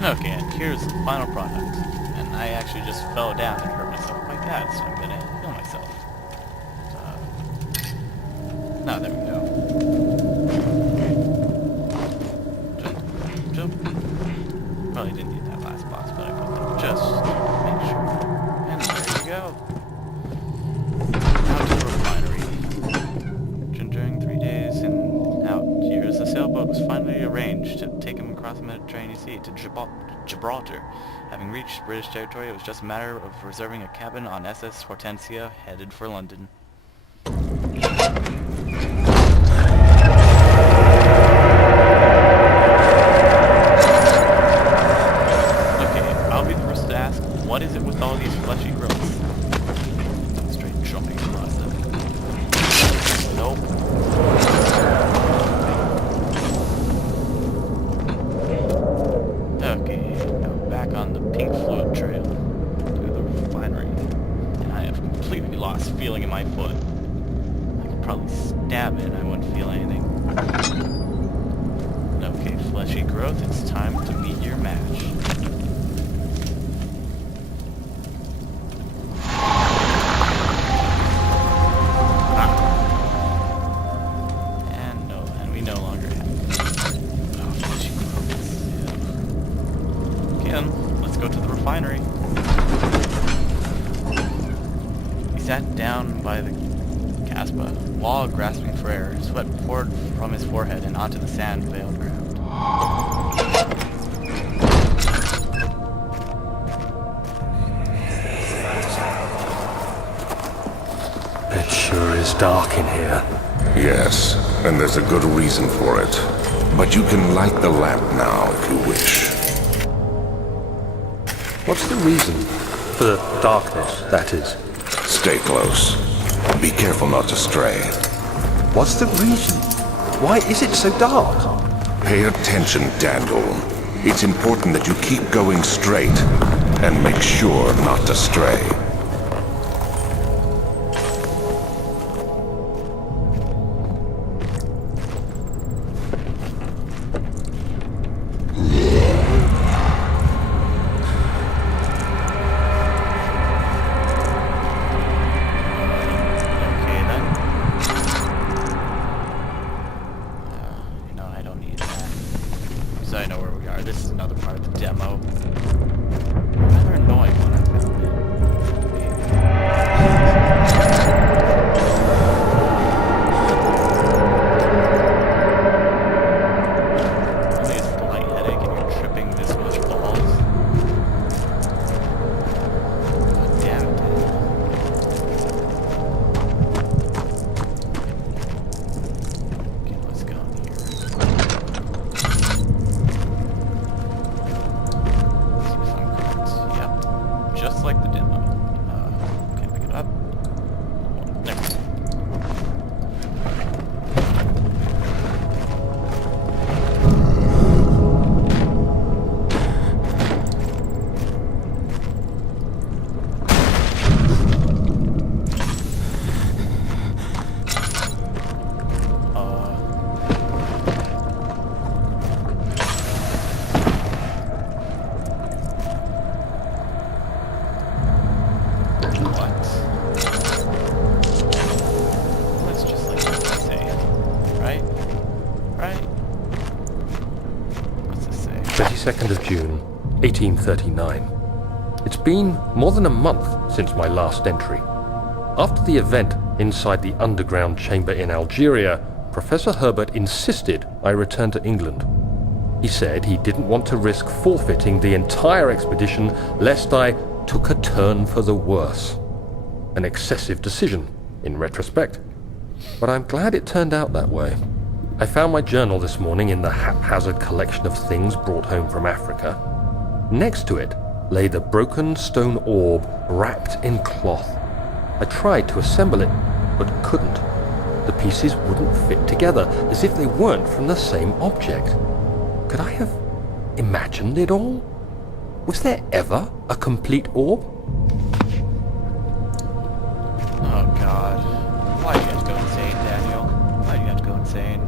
Okay, and here's the final product. And I actually just fell down and hurt myself quite bad, so I'm gonna heal myself. No, there we go. Jump. Probably didn't need that last box, but I put them just to make sure. And there you go. Now to the refinery. During 3 days and out years, the sailboat was finally arranged to take him across the Mediterranean Sea to Gibraltar. Having reached British territory, it was just a matter of reserving a cabin on SS Hortensia, headed for London. What is it with all these fleshy growths? Straight jumping across them. Nope. Okay, now back on the pink fluid trail to the refinery. And I have completely lost feeling in my foot. I could probably stab it and I wouldn't feel anything. Okay, fleshy growth, it's time to meet your match. Let's go to the refinery. He sat down by the Casbah, while grasping for air. Sweat poured from his forehead and onto the sand-veiled ground. It sure is dark in here. Yes, and there's a good reason for it. But you can light the lamp now if you wish. What's the reason? For the darkness, that is. Stay close. Be careful not to stray. What's the reason? Why is it so dark? Pay attention, Daniel. It's important that you keep going straight and make sure not to stray. So I know where we are. This is another part of the demo. Rather annoying when I found it. Only it's a light headache and you're tripping this much balls. God damn it. Okay, let's go in here. Just like the demo. Can't pick it up. There. Let's just like say, right? Right? What's this say? 22nd of June, 1839. It's been more than a month since my last entry. After the event inside the underground chamber in Algeria, Professor Herbert insisted I return to England. He said he didn't want to risk forfeiting the entire expedition lest I took a turn for the worse. An excessive decision, in retrospect. But I'm glad it turned out that way. I found my journal this morning in the haphazard collection of things brought home from Africa. Next to it lay the broken stone orb wrapped in cloth. I tried to assemble it, but couldn't. The pieces wouldn't fit together, as if they weren't from the same object. Could I have imagined it all? Was there ever a complete orb? Oh god. Why you guys go insane, Daniel? Why you guys go insane?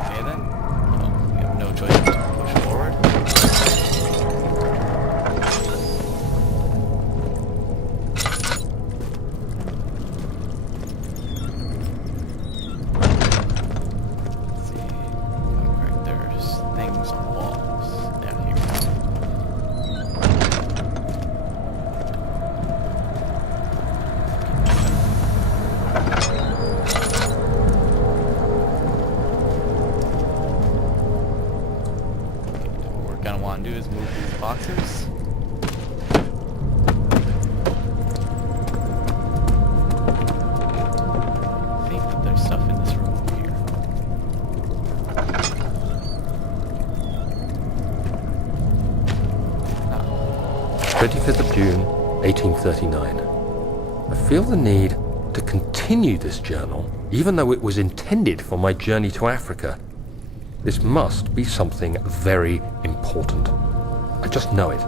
Okay then. want to do is move these boxes. I think that there's stuff in this room over here. 25th of June, 1839. I feel the need to continue this journal, even though it was intended for my journey to Africa. This must be something very important. I just know it.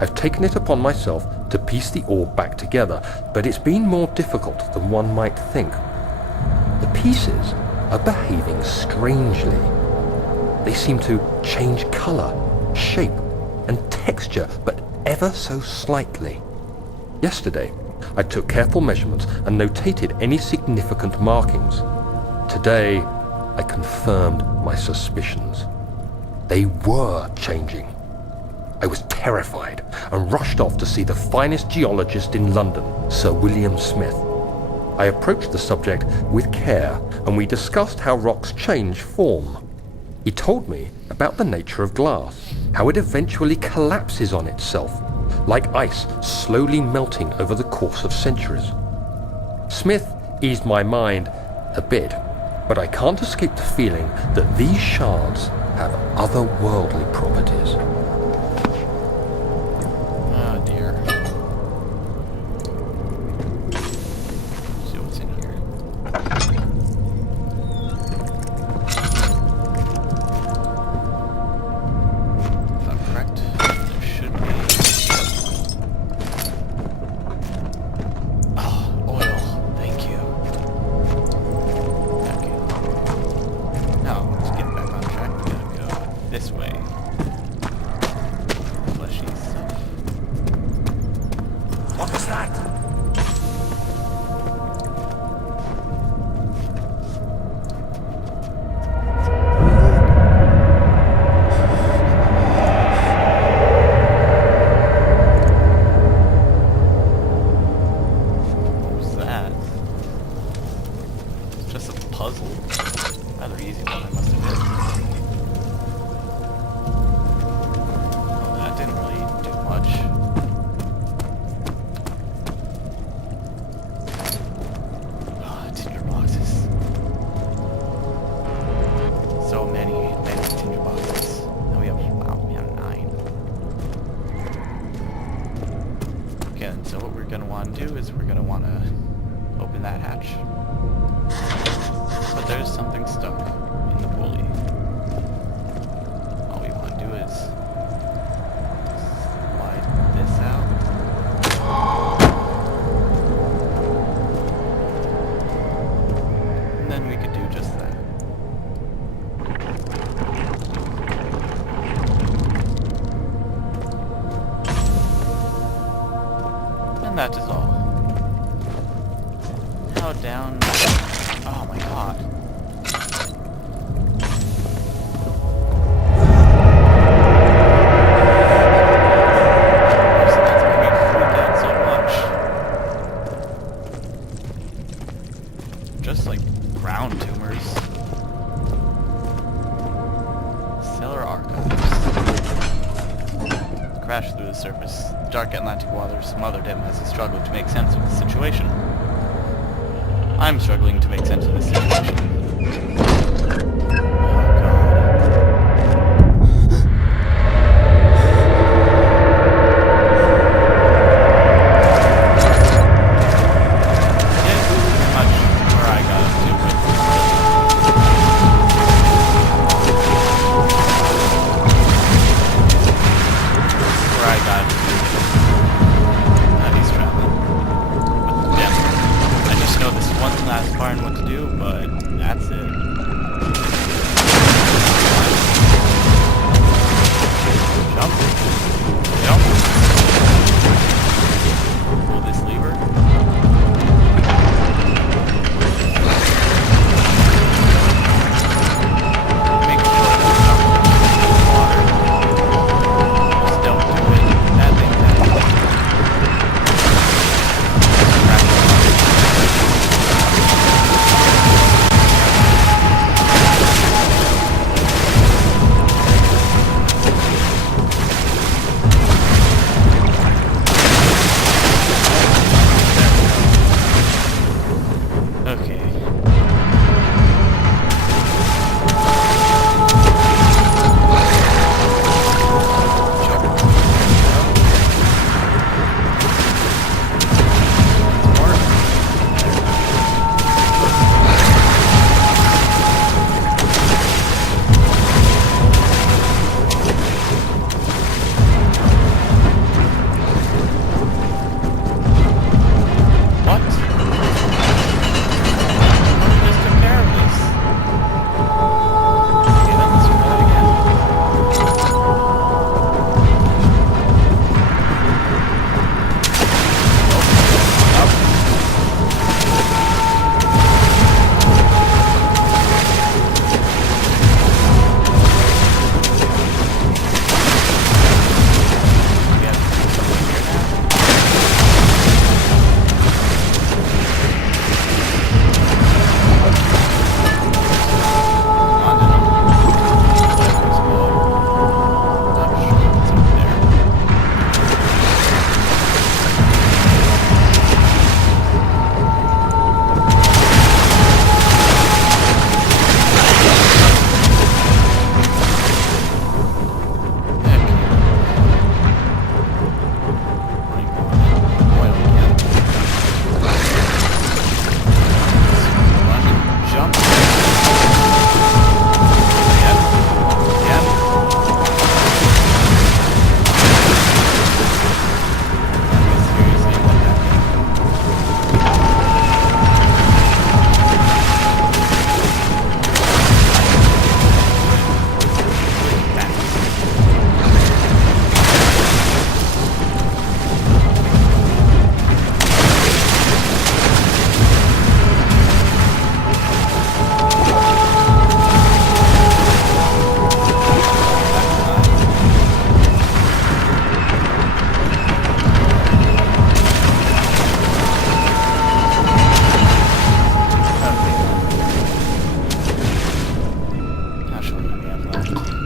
I've taken it upon myself to piece the orb back together, but it's been more difficult than one might think. The pieces are behaving strangely. They seem to change color, shape, and texture, but ever so slightly. Yesterday, I took careful measurements and notated any significant markings. Today, I confirmed my suspicions. They were changing. I was terrified and rushed off to see the finest geologist in London, Sir William Smith. I approached the subject with care and we discussed how rocks change form. He told me about the nature of glass, how it eventually collapses on itself, like ice slowly melting over the course of centuries. Smith eased my mind a bit, but I can't escape the feeling that these shards have otherworldly properties. Oh dear. Let's see what's in here. If I'm correct, there should be... Oh, oil. Thank you. Okay. Now, let's get back on track. We gotta go this way. Fleshy stuff. What was that? What was that? It's just a puzzle. Rather easy one, I must admit. Well, that didn't really do much. Ah, tinder boxes. So many tinder boxes. Now we have, wow, we have 9. Okay, and so what we're gonna want to do is we're gonna want to open that hatch. But there's something stuck in the pulley. All we want to do is slide this out. And then we could do just that. And that is all. Now down... Oh my god. That's made me freak out so much. Just like ground tumors. Cellar archives. Crash through the surface. Dark Atlantic waters smothered him as he struggled to make sense of the situation. I'm struggling to make sense of this situation. Last part and what to do, but that's it. left.